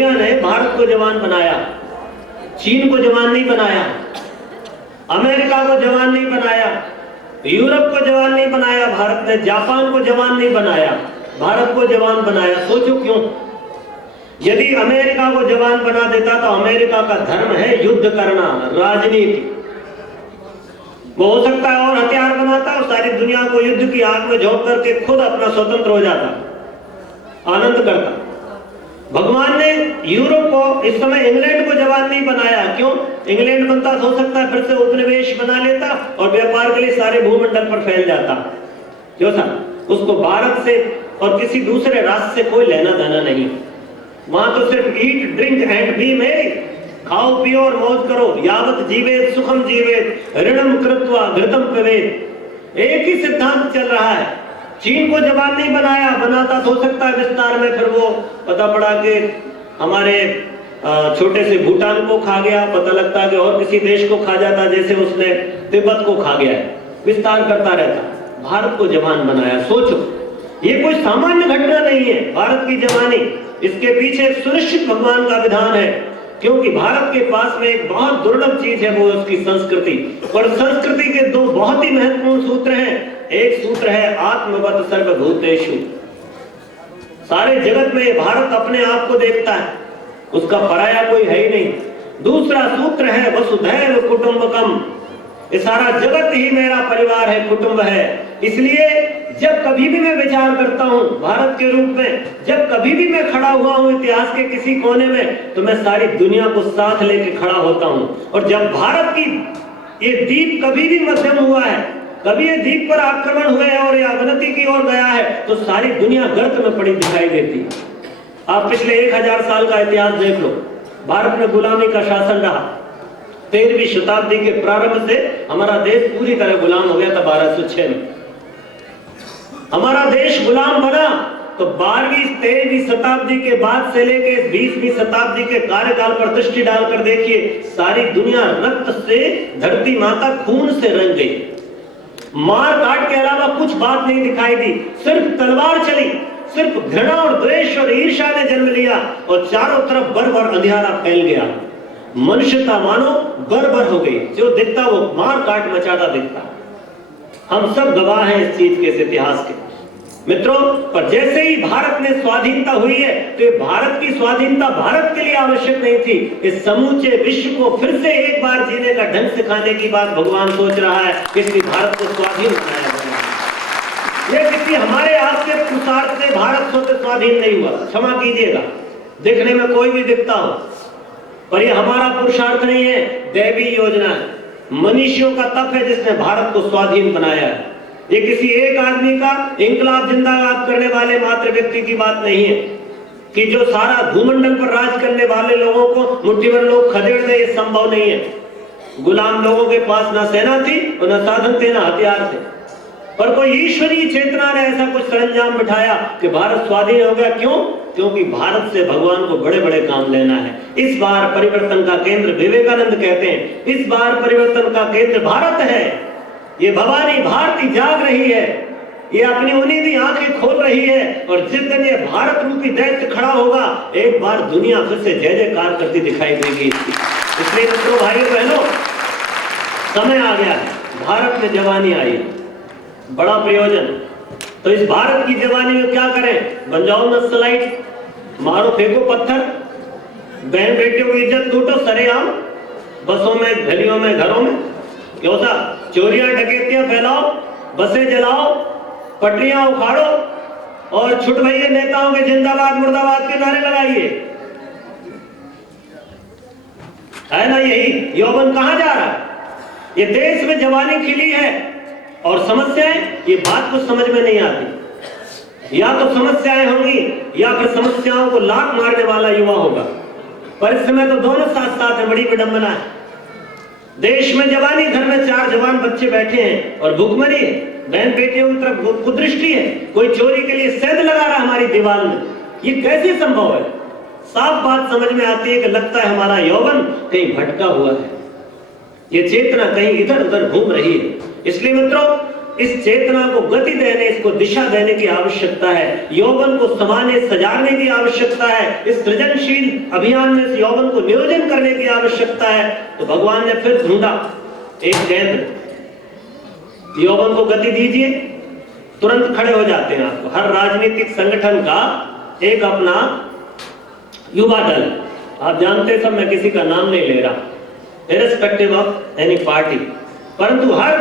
ने भारत को जवान बनाया, चीन को जवान नहीं बनाया, अमेरिका को जवान नहीं बनाया, यूरोप को जवान नहीं बनाया भारत ने, जापान को जवान नहीं बनाया, भारत को जवान बनाया। सोचो क्यों? यदि अमेरिका को जवान बना देता तो अमेरिका का धर्म है युद्ध करना, राजनीति। वो हो सकता है और हथियार बनाता और सारी दुनिया को युद्ध की आग में झोंक करके खुद अपना स्वतंत्र हो जाता, आनंद करता। भगवान ने यूरोप को, इस समय इंग्लैंड को जवान नहीं बनाया। क्यों? इंग्लैंड बनता तो हो सकता है फिर से उपनिवेश बना लेता और व्यापार के लिए सारे भूमंडल पर फैल जाता। क्यों था? उसको भारत से और किसी दूसरे राष्ट्र से कोई लेना देना नहीं। वहां तो सिर्फ ईट ड्रिंक एंड बी मेरी, खाओ पियो और मौज करो, यावत जीवेत सुखम जीवेत ऋणम कृत्वा घृतम पिबेत। एक ही सिद्धांत चल रहा है। चीन को जवान नहीं बनाया, बनाता तो हो सकता है विस्तार में फिर वो पता पड़ा कि हमारे छोटे से भूटान को खा गया, पता लगता है कि और किसी देश को खा जाता, जैसे उसने तिब्बत को खा गया है, विस्तार करता रहता। भारत को जवान बनाया। सोचो, ये कोई सामान्य घटना नहीं है भारत की जवानी। इसके पीछे सुनिश्चित भगवान का विधान है, क्योंकि भारत के पास में एक बहुत दुर्लभ चीज है, वो उसकी संस्कृति। और संस्कृति के दो बहुत ही महत्वपूर्ण सूत्र हैं। एक सूत्र है आत्मवत सर्वभूतेषु, सारे जगत में भारत अपने आप को देखता है, उसका पराया कोई है ही नहीं। दूसरा सूत्र है वसुधैव कुटुंबकम, ये सारा जगत ही मेरा परिवार है, कुटुंब है। इसलिए जब कभी भी मैं विचार करता हूं भारत के रूप में, जब कभी भी मैं खड़ा हुआ हूं इतिहास के किसी कोने में, तो मैं सारी दुनिया को साथ लेके खड़ा होता हूं। और जब भारत की ये द्वीप कभी भी मध्यम हुआ है, कभी ये द्वीप पर आक्रमण हुए और ये अवनति की ओर गया है, तो सारी दुनिया गर्त में पड़ी दिखाई देती। आप पिछले 1000 साल का इतिहास देख लो, भारत में गुलामी का शासन रहा। 13वीं शताब्दी के प्रारंभ से हमारा देश पूरी तरह गुलाम हो गया था। 1206 में हमारा देश गुलाम बना, तो 12वीं 13वीं शताब्दी के बाद से लेके 20वीं शताब्दी के कार्यकाल पर दृष्टि डालकर देखिए, सारी दुनिया रक्त से, धरती माता खून से रंग गई। मार काट के अलावा कुछ बात नहीं दिखाई दी, सिर्फ तलवार चली, सिर्फ घृणा और द्वेष और ईर्ष्या ने जन्म लिया और चारों तरफ बर्बर अंधियारा फैल गया। मनुष्यता मानो बर्बर हो गई, जो दिखता वो मार काट मचाता दिखता। हम सब गवाह हैं इस चीज के, इस इतिहास के मित्रों। पर जैसे ही भारत में स्वाधीनता हुई है, तो ये भारत की स्वाधीनता भारत के लिए आवश्यक नहीं थी, इस समूचे विश्व को फिर से एक बार जीने का ढंग सिखाने की बात भगवान सोच रहा है। इसलिए भारत को स्वाधीन बनाया गया। ये किसी हमारे हाथ के पुरुषार्थ से भारत स्वतः स्वाधीन नहीं हुआ, क्षमा कीजिएगा, देखने में कोई भी दिखता हो, पर ये हमारा पुरुषार्थ नहीं है, दैवी योजना है, मनुष्यों का तप है जिसने भारत को स्वाधीन बनाया है। ये किसी एक आदमी का इंकलाब जिंदाबाद करने वाले मात्र व्यक्ति की बात नहीं है कि जो सारा भूमंडल पर राज करने वाले लोगों को मुट्ठी भर लोग खदेड़ दे, ये संभव नहीं है। गुलाम लोगों के पास ना सेना थी और ना साधन थे, ना हथियार थे, पर कोई ईश्वरीय चेतना ने ऐसा कुछ सरंजाम बिठाया कि भारत स्वाधीन हो गया। क्यों? क्योंकि भारत से भगवान को बड़े बड़े काम लेना है। इस बार परिवर्तन का केंद्र, विवेकानंद कहते हैं, इस बार परिवर्तन का केंद्र भारत है। ये भवानी भारती जाग रही है, ये अपनी उन्नीदी आंखें खोल रही है, और जिस दिन ये भारत रूपी दैत्य खड़ा होगा, एक बार दुनिया फिर से जय जयकार करती दिखाई देगी इसकी। इसलिए मित्रों, भाइयों बहनों, समय आ गया है, भारत में जवानी आई, बड़ा प्रयोजन। तो इस भारत की जवानी में क्या करें? बन जाओ नक्सलाइट, मारो फेंको पत्थर, बहन बेटियों की इज्जत लूटो सरेआम, बसों में, गलियों में, घरों में। क्यों सा? चोरियां डकैतियां फैलाओ, बसें जलाओ, पटरियां उखाड़ो और छुटभइये नेताओं के जिंदाबाद मुर्दाबाद के नारे लगाइए, है ना? यही यौवन कहां जा रहा है? ये देश में जवानी खिली है और समस्याएं, ये बात कुछ समझ में नहीं आती। या तो समस्याएं होंगी या फिर समस्याओं को लात मारने वाला युवा होगा, पर इस समय तो दोनों साथ साथ है। बड़ी विडंबना है, देश में जवानी, घर में 4 जवान बच्चे बैठे हैं और भूखमरी है, बहन बेटियों की तरफ कुदृष्टि है, कोई चोरी के लिए सेंध लगा रहा हमारी दीवार में। ये कैसे संभव है? साफ बात समझ में आती है कि लगता है हमारा यौवन कहीं भटका हुआ है, ये चेतना कहीं इधर उधर घूम रही है। इसलिए मित्रों, इस चेतना को गति देने, इसको दिशा देने की आवश्यकता है। यौवन को समाने सजाने की आवश्यकता है। इस सृजनशील अभियान में इस यौवन को नियोजन करने की आवश्यकता है। तो भगवान ने फिर ढूंढा एक केंद्र, यौवन को गति दीजिए, तुरंत खड़े हो जाते हैं आपको। हर राजनीतिक संगठन का एक अपना युवा दल, आप जानते हैं सब, मैं किसी का नाम नहीं ले रहा, इररिस्पेक्टिव ऑफ एनी पार्टी, परंतु हर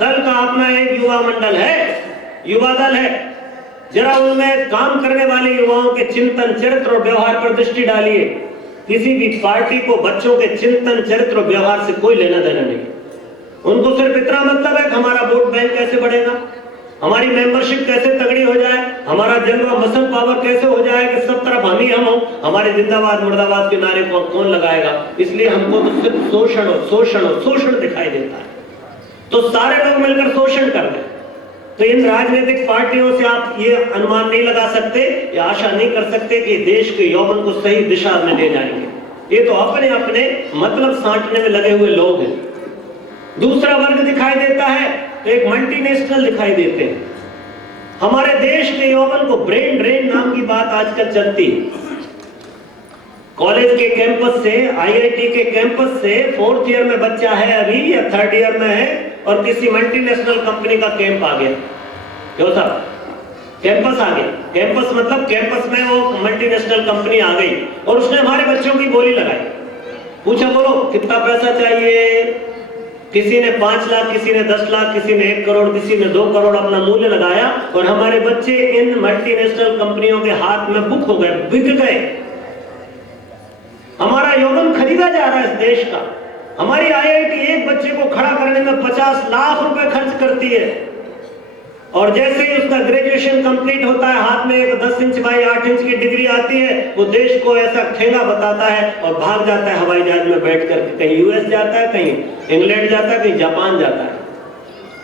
दल का अपना एक युवा मंडल है, युवा दल है। जरा उनमें काम करने वाले युवाओं के चिंतन, चरित्र और व्यवहार पर दृष्टि डालिए। किसी भी पार्टी को बच्चों के चिंतन, चरित्र और व्यवहार से कोई लेना देना नहीं। उनको सिर्फ इतना मतलब है कि हमारा वोट बैंक कैसे बढ़ेगा, हमारी मेंबरशिप कैसे तगड़ी हो जाए, हमारा जलवा मसल पावर कैसे हो जाए कि सब तरफ हम ही हम हो, हमारे जिंदाबाद मुर्दाबाद के नारे कौन लगाएगा। इसलिए हमको तो सिर्फ शोषण और शोषण और शोषण दिखाई देता है। तो सारे लोग मिलकर शोषण कर रहे हैं। तो इन राजनीतिक पार्टियों से आप ये अनुमान नहीं लगा सकते या आशा नहीं कर सकते कि देश के यौवन को सही दिशा में ले जाएंगे। ये तो अपने अपने मतलब साँटने में लगे हुए लोग हैं। दूसरा वर्ग दिखाई देता है तो एक मल्टीनेशनल दिखाई देते हैं। हमारे देश के यौवन को ब्रेन ड्रेन नाम की बात आजकल चलती है। कॉलेज के कैंपस से, आईआईटी के कैंपस से 4th ईयर में बच्चा है अभी या 3rd ईयर में है और किसी मल्टीनेशनल कंपनी का कैंप आ गया, क्यों साहब, कैंपस आ गया। कैंपस मतलब कैंपस में वो मल्टीनेशनल कंपनी आ गई और उसने हमारे बच्चों की बोली लगाई। पूछा बोलो कितना पैसा चाहिए, किसी ने 5 लाख, किसी ने 10 लाख, किसी ने 1 करोड़, किसी ने 2 करोड़ अपना मूल्य लगाया और हमारे बच्चे इन मल्टीनेशनल कंपनियों के हाथ में बुक हो गए, बिक गए। हमारा यौवन खरीदा जा रहा है इस देश का। हमारी आईआईटी एक बच्चे को खड़ा करने में 50 लाख रुपए खर्च करती है और जैसे ही उसका ग्रेजुएशन कंप्लीट होता है, हाथ में एक 10 इंच बाई 8 इंच की डिग्री आती है, वो देश को ऐसा ठेंगा बताता है और भाग जाता है हवाई जहाज में बैठ करके, कहीं यूएस जाता है, कहीं इंग्लैंड जाता है, कहीं जापान जाता है।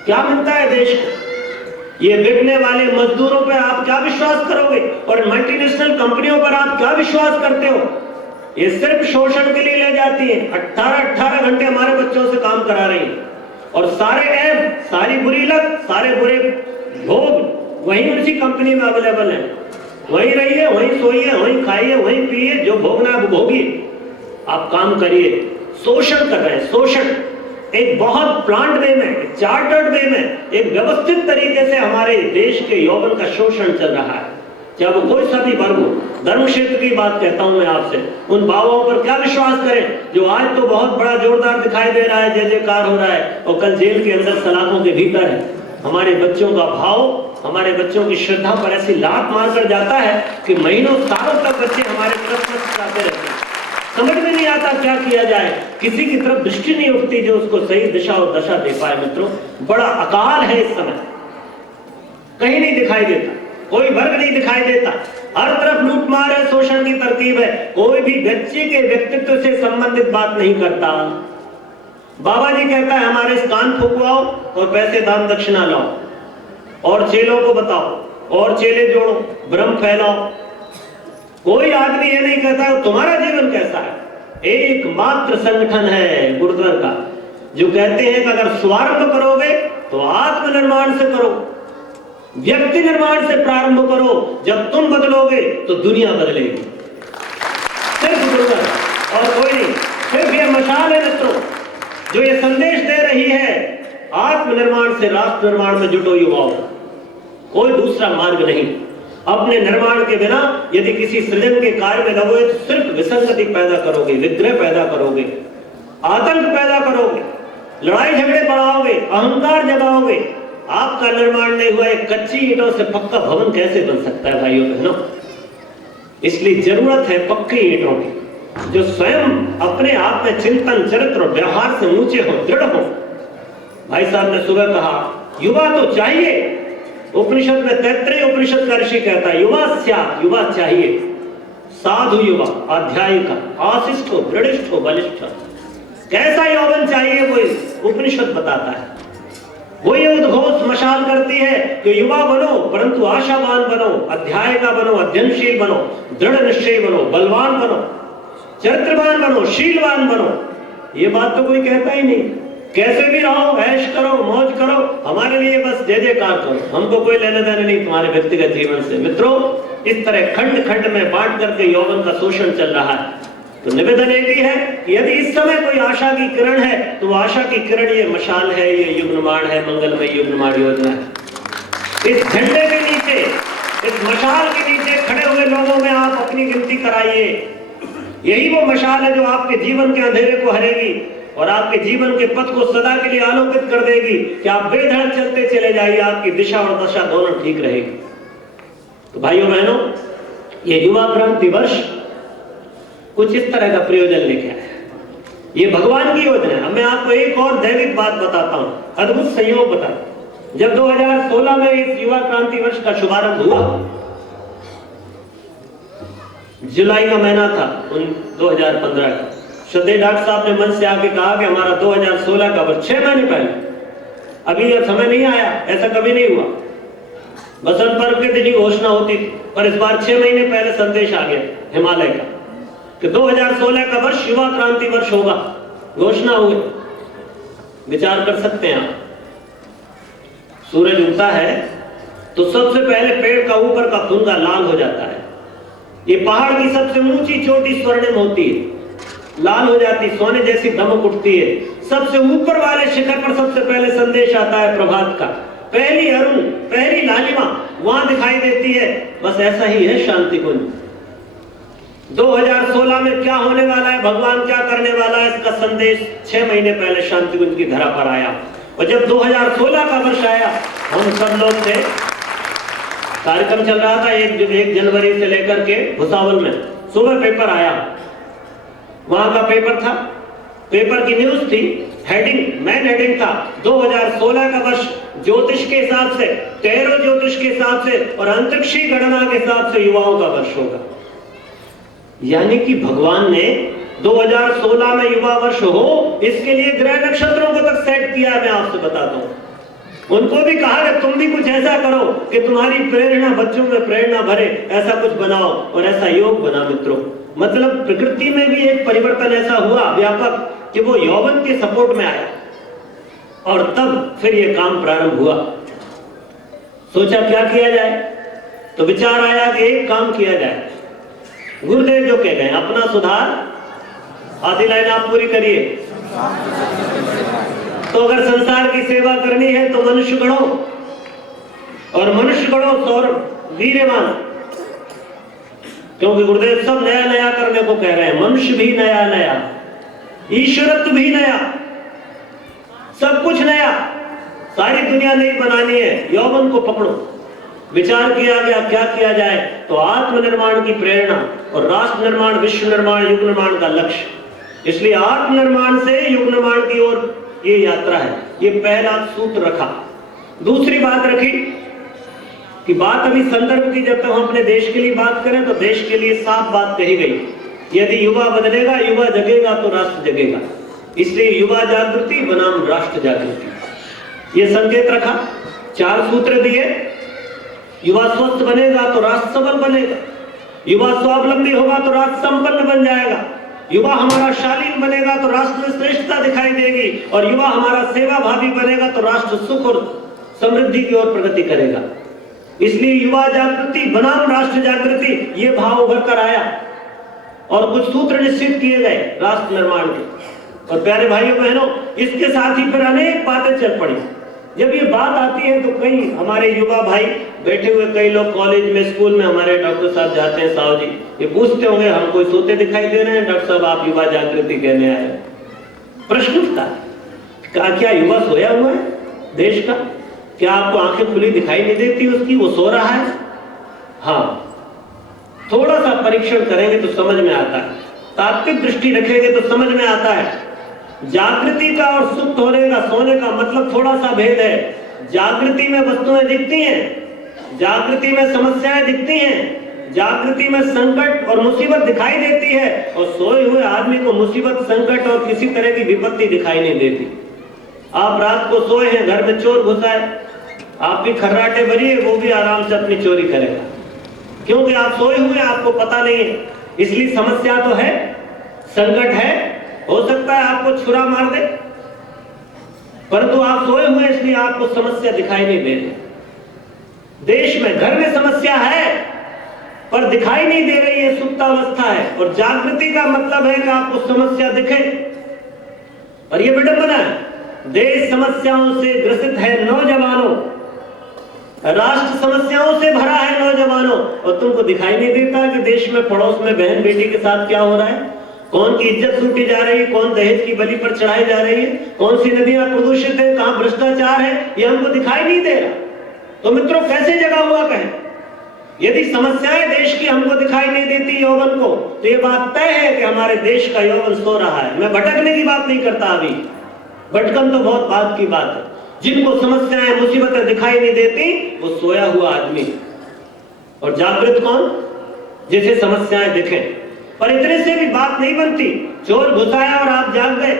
क्या मिलता है देश को? ये बिकने वाले मजदूरों पर आप क्या विश्वास करोगे और मल्टीनेशनल कंपनियों पर आप क्या विश्वास करते हो? ये सिर्फ शोषण के लिए ले जाती है। 18 घंटे हमारे बच्चों से काम करा रही है और सारे ऐप, सारी बुरी लत, सारे बुरे भोग वहीं उसी कंपनी में अवेलेबल है। वहीं रहिए, वहीं सोइए, वहीं खाइए, वहीं पिए, जो भोगना है वो भोगिए, आप काम करिए। शोषण कर रहे हैं, शोषण एक बहुत प्लांट वे में, चार्टर्ड वे में, एक व्यवस्थित तरीके से हमारे देश के यौवन का शोषण चल रहा है। चाहे वो कोई सा भी वर्ग हो। धर्म क्षेत्र की बात कहता हूं मैं आपसे, उन बाबाओं पर क्या विश्वास करें जो आज तो बहुत बड़ा जोरदार दिखाई दे रहा है, जय जयकार हो रहा है और कल जेल के अंदर सलाखों के भीतर है। हमारे बच्चों का भाव, हमारे बच्चों की श्रद्धा पर ऐसी लात मारकर जाता है कि महीनों सालों तक बच्चे हमारे तरफ मुस्कुराते रहते हैं। समझ में नहीं आता क्या किया जाए, किसी की तरफ दृष्टि नहीं उठती जो उसको सही दिशा और दशा दे पाए। मित्रों, बड़ा अकाल है इस समय, कहीं नहीं दिखाई देता, कोई वर्ग नहीं दिखाई देता, हर तरफ लूटमार है, शोषण की तरकीब है। कोई भी बच्चे के व्यक्तित्व से संबंधित बात नहीं करता। बाबा जी कहता है हमारे इस कान फुकवाओ और पैसे दान दक्षिणा लाओ और चेलों को बताओ और चेले जोड़ो, भ्रम फैलाओ। कोई आदमी ये नहीं कहता तुम्हारा जीवन कैसा है। एकमात्र संगठन है गुरुद्वार का जो कहते हैं कि अगर स्वारंभ करोगे तो आत्मनिर्माण से करो, व्यक्ति निर्माण से प्रारंभ करो, जब तुम बदलोगे तो दुनिया बदलेगी। सिर्फ गुरुद्वार और कोई नहीं। सिर्फ ये मशाल है मित्रों जो ये संदेश दे रही है, आत्मनिर्माण से राष्ट्र निर्माण में जुटो युवाओं, कोई दूसरा मार्ग नहीं। अपने निर्माण के बिना यदि किसी सृजन के कार्य में लगोगे तो सिर्फ विसंगति पैदा करोगे, विग्रह पैदा करोगे, आतंक पैदा करोगे, लड़ाई झगड़े बढ़ाओगे, अहंकार जगाओगे। आपका निर्माण नहीं हुआ, एक कच्ची ईंटों से पक्का भवन कैसे बन सकता है भाइयों बहनों? इसलिए जरूरत है पक्की ईंटों की जो स्वयं अपने आप में चिंतन, चरित्र और व्यवहार से ऊंचे हो, दृढ़ हो। भाई साहब ने सुबह कहा युवा तो चाहिए। उपनिषद में तैत्तरीय उपनिषद का ऋषि कहता है युवा स्यात्, युवा चाहिए, साधु युवा, अध्यायिका, आशिष्ट हो, दृढ़िष्ठ हो, बलिष्ठ हो। कैसा यौवन चाहिए वो उपनिषद बताता है। वो ये उद्घोष मशाल करती है कि युवा बनो परंतु आशावान बनो, अध्याय का बनो, अध्ययनशील बनो, दृढ़ निश्चय बनो, बलवान बनो, चरित्रवान बनो, शीलवान बनो। ये बात तो कोई कहता ही नहीं। कैसे भी रहो, ऐश करो, मौज करो, हमारे लिए बस जय जयकार करो, हमको कोई लेने देने नहीं तुम्हारे व्यक्तिगत जीवन से। मित्रों, इस तरह खंड खंड में बांट करके यौवन का शोषण चल रहा है। तो निवेदन एक ही है कि यदि इस समय कोई आशा की किरण है तो आशा की किरण ये मशाल है, ये युग निर्माण है, मंगलमय युग निर्माण योजना है। इस झंडे के नीचे, इस मशाल के नीचे खड़े हुए लोगों में आप अपनी गिनती कराइए। यही वो मशाल है जो आपके जीवन के अंधेरे को हरेगी और आपके जीवन के पथ को सदा के लिए आलोकित कर देगी कि आप बेधड़क चलते चले जाइए, आपकी दिशा और दशा दोनों ठीक रहेगी। तो भाइयों बहनों, ये युवा क्रांति वर्ष कुछ इस तरह का प्रयोजन लेके आया है। ये भगवान की योजना है। मैं आपको एक और दैविक बात बताता हूं, अद्भुत संयोग बता। जब 2016 में इस युवा क्रांति वर्ष का शुभारंभ हुआ, जुलाई का महीना था 2015 का, श्रद्धेय डॉक्टर साहब ने मन से आके कहा कि हमारा 2016 का वर्ष 6 महीने पहले, अभी यह समय नहीं आया, ऐसा कभी नहीं हुआ। बसंत पर्व के दिन ही घोषणा होती थी, पर इस बार 6 महीने पहले संदेश आ गया हिमालय का कि 2016 का वर्ष युवा क्रांति वर्ष होगा, घोषणा हुई। विचार कर सकते हैं आप, सूरज उगता है तो सबसे पहले पेड़ का ऊपर का फुंगा लाल हो जाता है। ये पहाड़ की सबसे ऊंची चोटी स्वर्णिम होती है, लाल हो जाती, सोने जैसी दमक उठती है। सबसे ऊपर वाले शिखर पर सबसे पहले संदेश आता है प्रभात का, पहली अरुण, पहली लालिमा वहां दिखाई देती है। बस ऐसा ही है शांति कुंज। 2016 में क्या होने वाला है, भगवान क्या करने वाला है, इसका संदेश 6 महीने पहले शांति कुंज की धरा पर आया। और जब 2016 का वर्ष आया, हम सब लोग थे, कार्यक्रम चल रहा था 1 जनवरी से लेकर के भुसावल में, सुबह पेपर आया, वहां का पेपर था, पेपर की न्यूज थी, हेडिंग, मेन हेडिंग था 2016 का वर्ष ज्योतिष के हिसाब से, टैरो ज्योतिष के हिसाब से और अंतरिक्षीय गणना के हिसाब से युवाओं का वर्ष होगा। यानी कि भगवान ने 2016 में युवा वर्ष हो, इसके लिए ग्रह नक्षत्रों को तक सेट किया है। मैं आपसे बताता हूं, उनको भी कहा कि तुम भी कुछ ऐसा करो कि तुम्हारी प्रेरणा बच्चों में प्रेरणा भरे, ऐसा कुछ बनाओ और ऐसा योग बना। मित्रों, मतलब प्रकृति में भी एक परिवर्तन ऐसा हुआ व्यापक कि वो यौवन के सपोर्ट में आया और तब फिर ये काम प्रारंभ हुआ। सोचा क्या किया जाए, तो विचार आया कि एक काम किया जाए। गुरुदेव जो कह गए, अपना सुधार आधी लाइन आप पूरी करिए। तो अगर संसार की सेवा करनी है तो मनुष्य गढ़ो, और मनुष्य गढ़ो सौरभ वीर्यवान, क्योंकि गुरुदेव सब नया नया करने को कह रहे हैं। मनुष्य भी नया नया, ईश्वरत्व भी नया, सब कुछ नया, सारी दुनिया नई बनानी है। यौवन को पकड़ो। विचार किया गया क्या किया जाए, तो आत्मनिर्माण की प्रेरणा और राष्ट्र निर्माण, विश्व निर्माण, युग निर्माण का लक्ष्य, इसलिए आत्मनिर्माण से युग निर्माण की ओर ये यात्रा है। ये पहला सूत्र रखा। दूसरी बात रखी कि बात अभी संदर्भ की, जब तक हम अपने देश के लिए बात करें तो देश के लिए साफ बात कही गई, यदि युवा बदलेगा, युवा जगेगा तो राष्ट्र जगेगा। इसलिए युवा जागृति बनाम राष्ट्र जागृति, ये संकेत रखा। 4 सूत्र दिए। युवा स्वस्थ बनेगा तो राष्ट्र सबल बनेगा, युवा स्वावलंबी होगा तो राष्ट्र संपन्न बन जाएगा, युवा हमारा शालीन बनेगा तो राष्ट्र में श्रेष्ठता दिखाई देगी, और युवा हमारा सेवा भावी बनेगा तो राष्ट्र सुख और समृद्धि की ओर प्रगति करेगा। इसलिए युवा जागृति बनाम राष्ट्र जागृति, ये भाव उभर कर आया और कुछ सूत्र निश्चित किए गए राष्ट्र निर्माण के। और प्यारे भाइयों बहनों, इसके साथ ही फिर अनेक बातें चल पड़ी। जब ये बात आती है तो कई हमारे युवा भाई बैठे हुए, कई लोग कॉलेज में, स्कूल में, हमारे डॉक्टर साहब जाते हैं, साहब जी, ये पूछते होंगे हम कोई सोते दिखाई दे रहे हैं, डॉक्टर साहब आप युवा जागृति कहने आए। प्रश्न उठता है, क्या युवा सोया हुआ है देश का? क्या आपको आंखें खुली दिखाई नहीं देती उसकी, वो सो रहा है? हाँ, थोड़ा सा परीक्षण करेंगे तो समझ में आता है, तात्विक दृष्टि रखेंगे तो समझ में आता है। जागृति का और सुप्त होने का, सोने का मतलब थोड़ा सा भेद है। जागृति में वस्तुएं दिखती हैं, जागृति में समस्याएं दिखती हैं, जागृति में संकट और मुसीबत दिखाई देती है, और सोए हुए आदमी को मुसीबत, संकट और किसी तरह की विपत्ति दिखाई नहीं देती। आप रात को सोए हैं, घर में चोर घुसा है, आप भी खर्राटे भरिए, वो भी आराम से अपनी चोरी करेगा, क्योंकि आप सोए हुए, आपको पता नहीं है। इसलिए समस्या तो है, संकट है, हो सकता है आपको छुरा मार दे, परंतु आप सोए हुए इसलिए आपको समस्या दिखाई नहीं दे रही। देश में घर में समस्या है पर दिखाई नहीं दे रही है, सुप्तावस्था है। और जागृति का मतलब है कि आपको समस्या दिखे, और यह विडंबना है। देश समस्याओं से ग्रसित है नौजवानों, राष्ट्र समस्याओं से भरा है नौजवानों, और तुमको दिखाई नहीं देता कि देश में पड़ोस में बहन बेटी के साथ क्या हो रहा है, कौन की इज्जत लूटी जा रही है, कौन दहेज की बलि पर चढ़ाई जा रही है, कौन सी नदियां प्रदूषित है, कहां भ्रष्टाचार है, ये हमको दिखाई नहीं दे रहा। तो मित्रों, कैसे जगा हुआ कहें? यदि समस्याएं देश की हमको दिखाई नहीं देती यौवन को, तो ये बात तय है कि हमारे देश का यौवन सो रहा है। मैं भटकने की बात नहीं करता, अभी भटकन तो बहुत बात की बात है। जिनको समस्याएं मुसीबतें दिखाई नहीं देती वो सोया हुआ आदमी है, और जागृत कौन? जिसे समस्याएं दिखें। पर इतने से भी बात नहीं बनती। चोर घुसाया और आप जाग गए।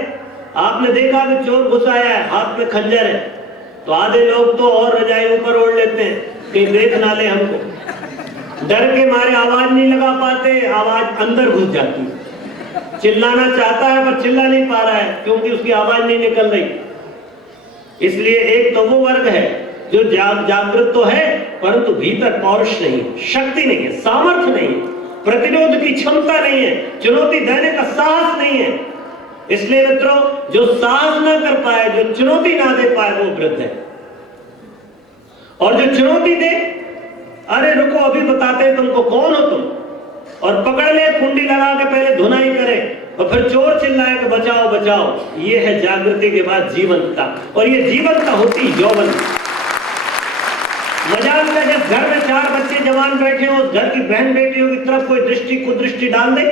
आपने देखा कि चोर घुसाया है, हाथ में खंजर है, तो आधे लोग तो और रजाई ऊपर ओढ़ लेते हैं कि देख ना ले हमको, डर के मारे आवाज नहीं लगा पाते, आवाज अंदर घुस जाती है। चिल्लाना चाहता है पर चिल्ला नहीं पा रहा है क्योंकि उसकी आवाज नहीं निकल रही। इसलिए एक तो वो वर्ग है जो जागृत तो है परंतु भीतर पौरुष नहीं, शक्ति नहीं है, सामर्थ्य नहीं है, प्रतिरोध की क्षमता नहीं है, चुनौती देने का साहस नहीं है। इसलिए मित्रों, जो साहस ना कर पाए, जो चुनौती ना दे पाए, वो वृद्ध है। और जो चुनौती दे, अरे रुको अभी बताते हैं तुमको कौन हो तुम, और पकड़ ले, कुंडी लगा के पहले धुनाई करे, और फिर चोर चिल्लाए कि बचाओ बचाओ, ये है जागृति के बाद जीवंतता। और ये जीवंतता होती यौवन। मजाक में जब घर में 4 बच्चे जवान बैठे हो, उस घर की बहन बेटियों की तरफ कोई दृष्टि कुदृष्टि डाल दे,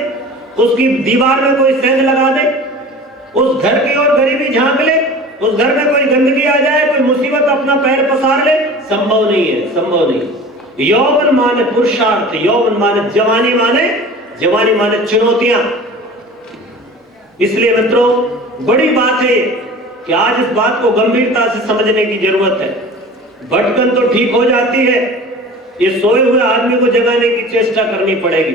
उसकी दीवार में कोई सेंध लगा दे, उस घर की ओर गरीबी झांक ले, उस घर में कोई गंदगी आ जाए, कोई मुसीबत अपना पैर पसार ले, संभव नहीं है, संभव नहीं। यौवन माने पुरुषार्थ, यौवन माने जवानी, जवानी माने चुनौतियां। इसलिए मित्रों, बड़ी बात है कि आज इस बात को गंभीरता से समझने की जरूरत है। भटकन तो ठीक हो जाती है, ये सोए हुए आदमी को जगाने की चेष्टा करनी पड़ेगी।